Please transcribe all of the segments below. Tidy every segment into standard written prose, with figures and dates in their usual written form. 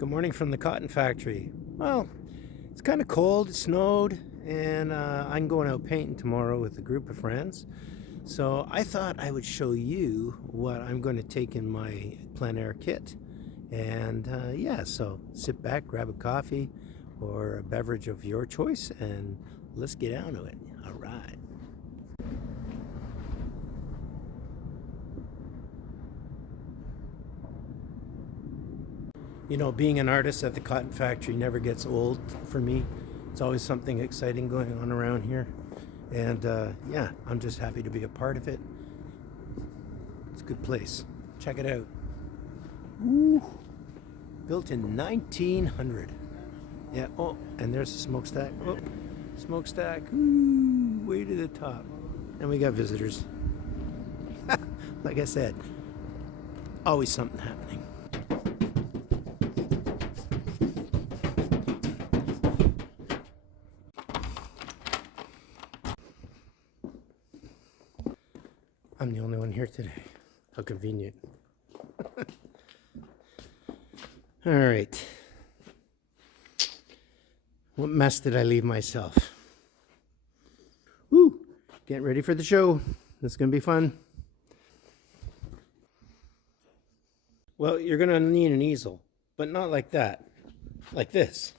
Good morning from the cotton factory. Well, it's kind of cold, it snowed, and I'm going out painting tomorrow with a group of friends. So I thought I would show you what I'm going to take in my Plein Air Kit. And yeah, so sit back, grab a coffee or a beverage of your choice, and let's get down to it. All right. You know, being an artist at the cotton factory never gets old for me. It's always something exciting going on around here. And yeah, I'm just happy to be a part of it. It's a good place. Check it out. Ooh, built in 1900. Yeah, oh, and there's a smokestack. Oh, smokestack. Ooh, way to the top. And we got visitors. Like I said, always something happening. I'm the only one here today. How convenient. All right. What mess did I leave myself? Woo! Getting ready for the show. This is going to be fun. Well, you're going to need an easel, but not like that. Like this.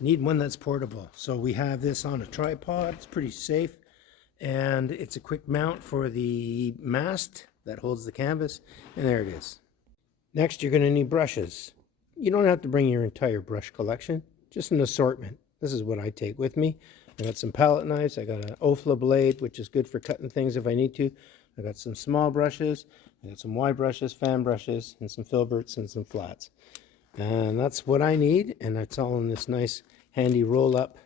Need one that's portable. So we have this on a tripod. It's pretty safe. And it's a quick mount for the mast that holds the canvas. And there it is. Next, you're going to need brushes. You don't have to bring your entire brush collection, just an assortment. This is what I take with me. I got some palette knives. I got an Ofla blade, which is good for cutting things if I need to. I got some small brushes. I got some wide brushes, fan brushes, and some filberts and some flats. And that's what I need. And that's all in this nice, handy roll-up.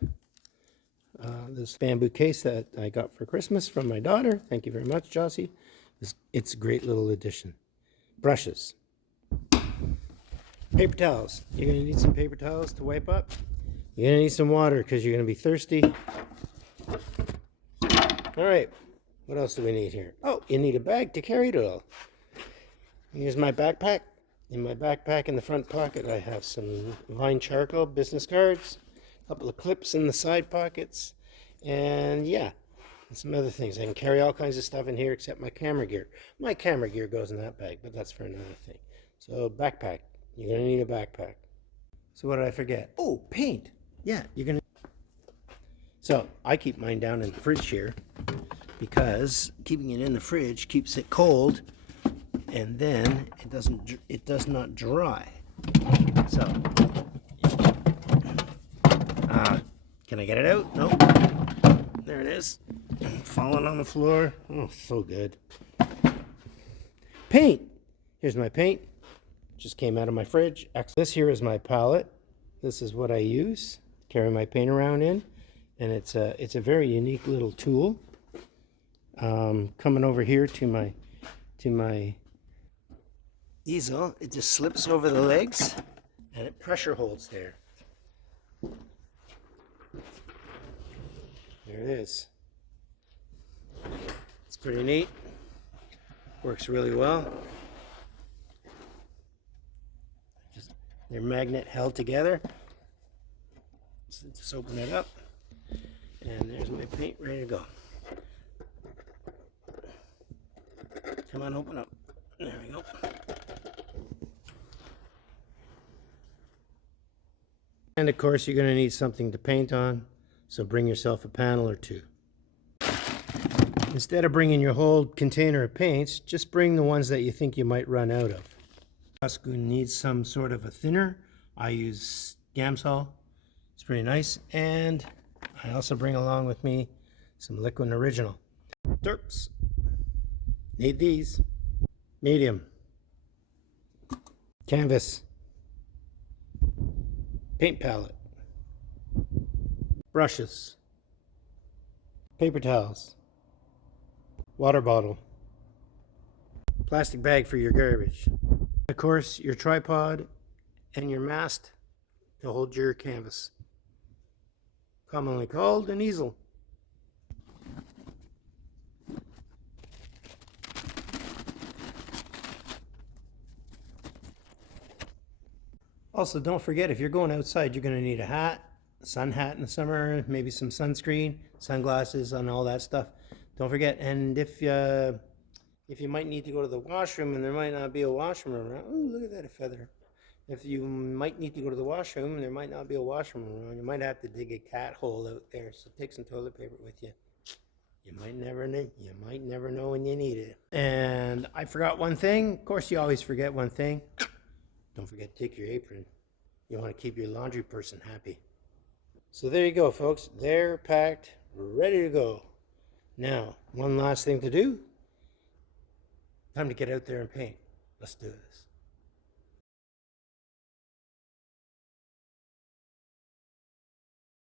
This bamboo case that I got for Christmas from my daughter. Thank you very much, Jossie. It's a great little addition. Brushes. Paper towels. You're going to need some paper towels to wipe up. You're going to need some water because you're going to be thirsty. All right. What else do we need here? Oh, you need a bag to carry it all. Here's my backpack. In my backpack in the front pocket, I have some Vine charcoal business cards, a couple of clips in the side pockets, and yeah, and some other things. I can carry all kinds of stuff in here except my camera gear. My camera gear goes in that bag, but that's for another thing. So backpack. You're going to need a backpack. So what did I forget? Oh, paint. Yeah, you're going to... So I keep mine down in the fridge here because keeping it in the fridge keeps it cold, and then it does not dry. So can I get it out? Nope. There it is. Falling on the floor. Oh, so good. Paint. Here's my paint. Just came out of my fridge. This here is my palette. This is what I use. Carry my paint around in. And it's a very unique little tool. Coming over here to my easel, it just slips over the legs and it pressure holds there. There it is. It's pretty neat. Works really well. They're magnet held together. So just open it up. And there's my paint ready to go. Come on, open up. There we go. And of course, you're going to need something to paint on. So bring yourself a panel or two. Instead of bringing your whole container of paints, just bring the ones that you think you might run out of. Going to need some sort of a thinner. I use Gamsol. It's pretty nice. And I also bring along with me some Liquid Original. Derps. Need these. Medium. Canvas. Paint palette. Brushes. Paper towels. Water bottle. Plastic bag for your garbage. Of course, your tripod and your mast to hold your canvas, commonly called an easel. Also, don't forget, if you're going outside, you're going to need a hat, a sun hat in the summer, maybe some sunscreen, sunglasses, and all that stuff. Don't forget. And if you might need to go to the washroom and there might not be a washroom around, oh, look at that, a feather. If you might need to go to the washroom and there might not be a washroom around, you might have to dig a cat hole out there. So take some toilet paper with you. You might never know. You might never know when you need it. And I forgot one thing. Of course, you always forget one thing. Don't forget to take your apron. You want to keep your laundry person happy. So there you go, folks. They're packed, ready to go. Now, one last thing to do. Time to get out there and paint. Let's do this.